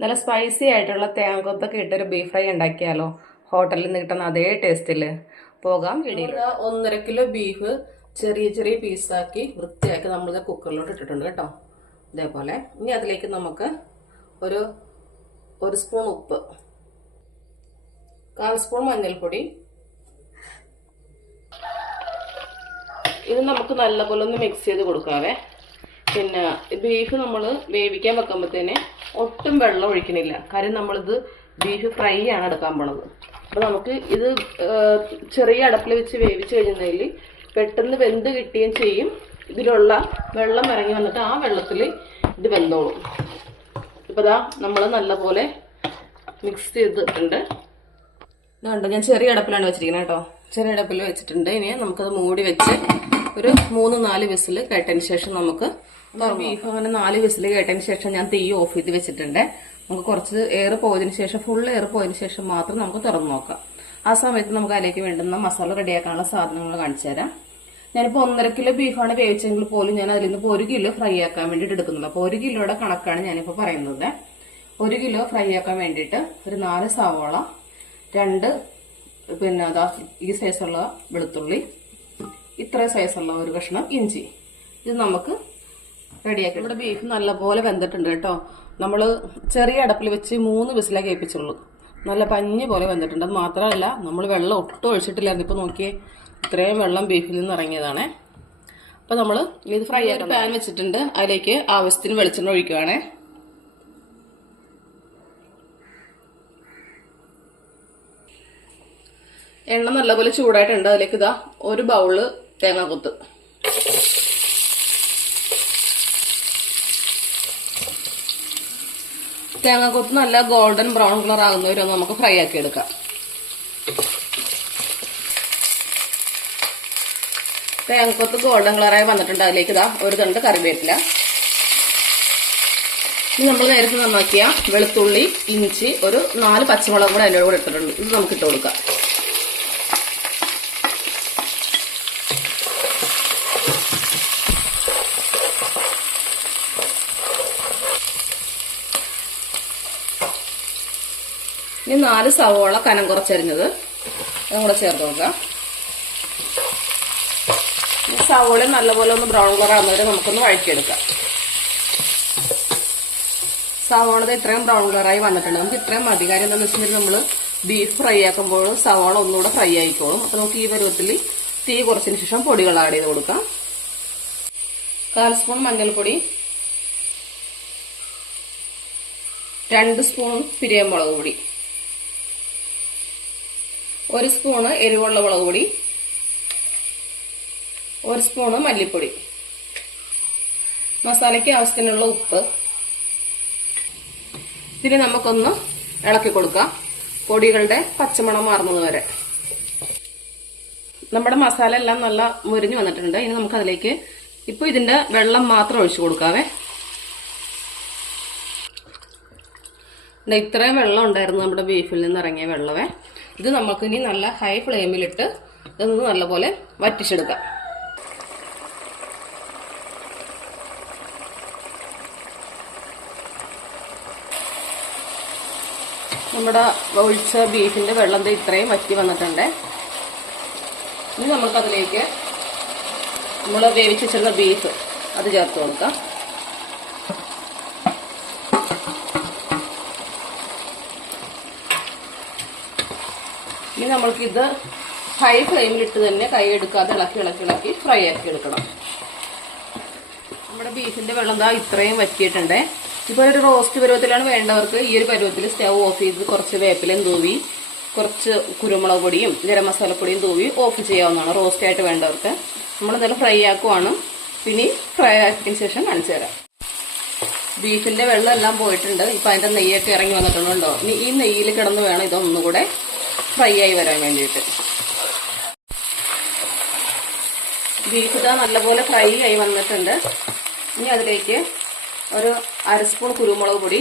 നല്ല സ്പൈസി ആയിട്ടുള്ള തേങ്ങക്കൊത്തൊക്കെ ഇട്ടൊരു beef fry ഉണ്ടാക്കിയാലോ? ഹോട്ടലിൽ നിന്ന് കിട്ടുന്ന അതേ ടേസ്റ്റിൽ പോകാം ഒന്നര കിലോ ബീഫ് ചെറിയ ചെറിയ പീസാക്കി വൃത്തിയാക്കി നമ്മൾ കുക്കറിലോട്ട് ഇട്ടിട്ടുണ്ട് കേട്ടോ. ഇതേപോലെ. ഇനി അതിലേക്ക് നമുക്ക് ഒരു ഒരു സ്പൂൺ ഉപ്പ്. കാൽ സ്പൂൺ മഞ്ഞൾപ്പൊടി. ഇത് നമുക്ക് നല്ലപോലെ ഒന്ന് മിക്സ് ചെയ്ത് കൊടുക്കാവേ. പിന്നെ ബീഫ് നമ്മൾ വേവിക്കാൻ വെക്കുമ്പോഴത്തേനെ ഒട്ടും വെള്ളം ഒഴിക്കണില്ല. കാര്യം നമ്മളിത് ബീഫ് ഫ്രൈ ആണ് എടുക്കാൻ പോണത്. അപ്പോൾ നമുക്ക് ഇത് ചെറിയ അടപ്പിൽ വെച്ച് വേവിച്ച് കഴിഞ്ഞതിൽ പെട്ടെന്ന് വെന്ത് കിട്ടുകയും ചെയ്യും. ഇതിലുള്ള വെള്ളം ഇറങ്ങി വന്നിട്ട് ആ വെള്ളത്തിൽ ഇത് വെന്തോളും. ഇപ്പോൾ ദാ നമ്മൾ നല്ലപോലെ മിക്സ് ചെയ്തിട്ടുണ്ട്. ഇതുണ്ട് ഞാൻ ചെറിയ അടപ്പിലാണ് വെച്ചിരിക്കുന്നത് കേട്ടോ. ചെറിയ അടപ്പിൽ വെച്ചിട്ടുണ്ട്. ഇനി നമുക്കത് മൂടി വെച്ച് ഒരു മൂന്ന് നാല് വിസിൽ കേട്ടതിന് ശേഷം നമുക്ക് ബീഫ് അങ്ങനെ നാല് വിസിൽ കേട്ടതിന് ശേഷം ഞാൻ തീ ഓഫ് ചെയ്ത് വെച്ചിട്ടുണ്ട്. നമുക്ക് കുറച്ച് എയർ പോയതിന് ശേഷം ഫുൾ എയർ പോയതിന് ശേഷം മാത്രം നമുക്ക് തുറന്നു നോക്കാം. ആ സമയത്ത് നമുക്ക് അതിലേക്ക് വേണ്ടുന്ന മസാല റെഡിയാക്കാനുള്ള സാധനങ്ങൾ കാണിച്ചു തരാം. ഞാനിപ്പോൾ ഒന്നര കിലോ ബീഫാണ് വേവിച്ചെങ്കിൽ പോലും ഞാൻ അതിൽ നിന്ന് ഒരു കിലോ ഫ്രൈ ആക്കാൻ വേണ്ടിയിട്ട് എടുക്കുന്നുള്ളൂ അപ്പോൾ ഒരു കിലോയുടെ കണക്കാണ് ഞാനിപ്പോൾ പറയുന്നത്. ഒരു കിലോ ഫ്രൈ ആക്കാൻ വേണ്ടിയിട്ട് ഒരു നാല് സവോള രണ്ട് പിന്നെ അതാ ഈ സൈസുള്ള വെളുത്തുള്ളി ഇത്ര സൈസുള്ള ഒരു കഷ്ണം ഇഞ്ചി. ഇത് നമുക്ക് റെഡിയാക്കി ഇവിടെ ബീഫ് നല്ലപോലെ വെന്തിട്ടുണ്ട് കേട്ടോ. നമ്മൾ ചെറിയ അടപ്പിൽ വെച്ച് മൂന്ന് വിസിലേ കേൾപ്പിച്ചുള്ളൂ നല്ല പഞ്ഞ് പോലെ വെന്തിട്ടുണ്ട്. അത് മാത്രമല്ല നമ്മൾ വെള്ളം ഒട്ടും ഒഴിച്ചിട്ടില്ലായിരുന്നു. ഇപ്പോൾ നോക്കിയേ ഇത്രയും വെള്ളം ബീഫിൽ നിന്ന് ഇറങ്ങിയതാണേ. അപ്പോൾ നമ്മൾ ഇത് ഫ്രൈ ആയിട്ട് പാൻ വെച്ചിട്ടുണ്ട്. അതിലേക്ക് ആവശ്യത്തിന് വെളിച്ചെണ്ണ ഒഴിക്കുവാണേ. എണ്ണ നല്ലപോലെ ചൂടായിട്ടുണ്ട്. അതിലേക്ക് ഇതാ ഒരു ബൗൾ തേങ്ങ കൊത്ത്. തേങ്ങ കൊത്ത് നല്ല ഗോൾഡൻ ബ്രൗൺ കളർ ആകുന്നവരെ ഒന്ന് നമുക്ക് ഫ്രൈ ആക്കി എടുക്കാം. തേങ്ങക്കൊത്ത് ഗോൾഡൻ കളറായി വന്നിട്ടുണ്ട്. അതിലേക്ക് ഇതാ ഒരു തണ്ട് കറിവേപ്പില. ഇനി നമ്മൾ നേരത്തെ നന്നാക്കിയ വെളുത്തുള്ളി ഇഞ്ചി ഒരു നാല് പച്ചമുളക് കൂടെ അതിന്റെ കൂടെ ഇട്ടിട്ടുണ്ട്. ഇത് നമുക്ക് ഇട്ട് കൊടുക്കാം. ഇനി നാല് സവോള കനം കുറച്ചരിഞ്ഞത് അതും കൂടെ ചേർത്ത് നോക്കാം സവോള നല്ലപോലെ ഒന്ന് ബ്രൗൺ കളർ ആകുന്നവരെ നമുക്കൊന്ന് വഴറ്റിയെടുക്കാം. സവോള ദേ ഇത്രയും ബ്രൗൺ കളറായി വന്നിട്ടുണ്ട്. നമുക്ക് ഇത്രയും മതി. കാര്യം എന്താണെന്ന് വെച്ചിട്ടുണ്ടെങ്കിൽ നമ്മൾ ബീഫ് ഫ്രൈ ആക്കുമ്പോൾ സവോള ഒന്നുകൂടെ ഫ്രൈ ആയിക്കോളും. അപ്പോൾ നമുക്ക് ഈ പരുവത്തിൽ തീ കുറച്ചതിന് ശേഷം പൊടികൾ ആഡ് ചെയ്ത് കൊടുക്കാം. കാൽ സ്പൂൺ മഞ്ഞൾപ്പൊടി രണ്ട് സ്പൂൺ പിരിയമുളക് പൊടി. ഒരു സ്പൂണ് എരിവുള്ള മുളക് പൊടി ഒരു സ്പൂണ് മല്ലിപ്പൊടി. മസാലയ്ക്ക് ആവശ്യത്തിനുള്ള ഉപ്പ്. ഇതിന് നമുക്കൊന്ന് ഇളക്കി കൊടുക്കാം. പൊടികളുടെ പച്ചമണം മാറുന്നത് വരെ. നമ്മുടെ മസാല എല്ലാം നല്ല മുരിഞ്ഞു വന്നിട്ടുണ്ട്. ഇനി നമുക്ക് അതിലേക്ക് ഇപ്പൊ ഇതിന്റെ വെള്ളം മാത്രം ഒഴിച്ചു കൊടുക്കാവേ. ഇത്രയും വെള്ളം ഉണ്ടായിരുന്നു നമ്മുടെ ബീഫിൽ നിന്ന് ഇറങ്ങിയ വെള്ളമേ. ഇത് നമുക്ക് ഇനി നല്ല ഹൈ ഫ്ലെയിമിലിട്ട് ഇതൊന്ന് നല്ലപോലെ വറ്റിച്ചെടുക്കാം. നമ്മുടെ ഒഴിച്ച ബീഫിന്റെ വെള്ളം ഇത്രയും വറ്റി വന്നിട്ടുണ്ട്. ഇനി നമുക്കതിലേക്ക് നമ്മൾ വേവിച്ച് വെച്ചിരുന്ന ബീഫ് അത് ചേർത്ത് കൊടുക്കാം. ഇനി നമ്മൾക്കിത് ഹൈ ഫ്ലെയിമിലിട്ട് തന്നെ കൈ എടുക്കാതെ ഇളക്കി ഇളക്കി ഇളക്കി ഫ്രൈ ആക്കി എടുക്കണം. നമ്മുടെ ബീഫിന്റെ വെള്ളം ദാ ഇത്രയും വറ്റിയിട്ടുണ്ട്. ഇപ്പോൾ ഒരു റോസ്റ്റ് പരുവത്തിലാണ് വേണ്ടവർക്ക് ഈ ഒരു പരുവത്തിൽ സ്റ്റവ് ഓഫ് ചെയ്ത് കുറച്ച് വേപ്പിലയും തൂവി കുറച്ച് കുരുമുളക് പൊടിയും ഗരം മസാലപ്പൊടിയും തൂവി ഓഫ് ചെയ്യാവുന്നതാണ് റോസ്റ്റ് ആയിട്ട് വേണ്ടവർക്ക്. നമ്മൾ എന്തായാലും ഫ്രൈ ആക്കുവാണ്. പിന്നെ ഫ്രൈ ആക്കിയതിന് ശേഷം കാണിച്ചു തരാം. ബീഫിന്റെ വെള്ളം എല്ലാം പോയിട്ടുണ്ട്. ഇപ്പൊ അതിന്റെ നെയ്യൊക്കെ ഇറങ്ങി വന്നിട്ടുണ്ടോ ഇനി ഈ നെയ്യിൽ കിടന്ന് വേണം ഇതൊന്നുകൂടെ ഫ്രൈ ആയി വരാൻ വേണ്ടിയിട്ട്. ബീഫ് ഇതാ നല്ലപോലെ ഫ്രൈ ആയി വന്നിട്ടുണ്ട്. ഇനി അതിലേക്ക് ഒരു അര സ്പൂൺ കുരുമുളക് പൊടി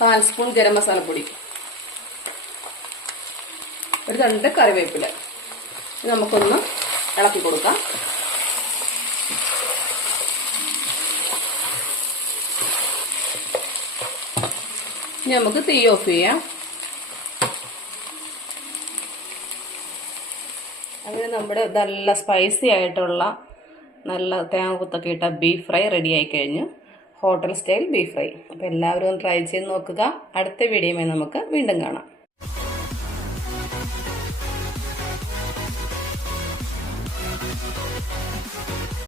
കാൽ സ്പൂൺ ഗരം മസാലപ്പൊടി ഒരു രണ്ട് കറിവേപ്പില. നമുക്കൊന്ന് ഇളക്കി കൊടുക്കാം. ഇനി നമുക്ക് തീ ഓഫ് ചെയ്യാം. അങ്ങനെ നമ്മുടെ നല്ല സ്പൈസി ആയിട്ടുള്ള നല്ല തേങ്ങ കുത്തൊക്കെ ഇട്ട ബീഫ് ഫ്രൈ റെഡി ആയി കഴിഞ്ഞു. ഹോട്ടൽ സ്റ്റൈൽ ബീഫ് ഫ്രൈ അപ്പോൾ എല്ലാവരും ട്രൈ ചെയ്ത് നോക്കുക. അടുത്ത വീഡിയോയുമായി നമുക്ക് വീണ്ടും കാണാം.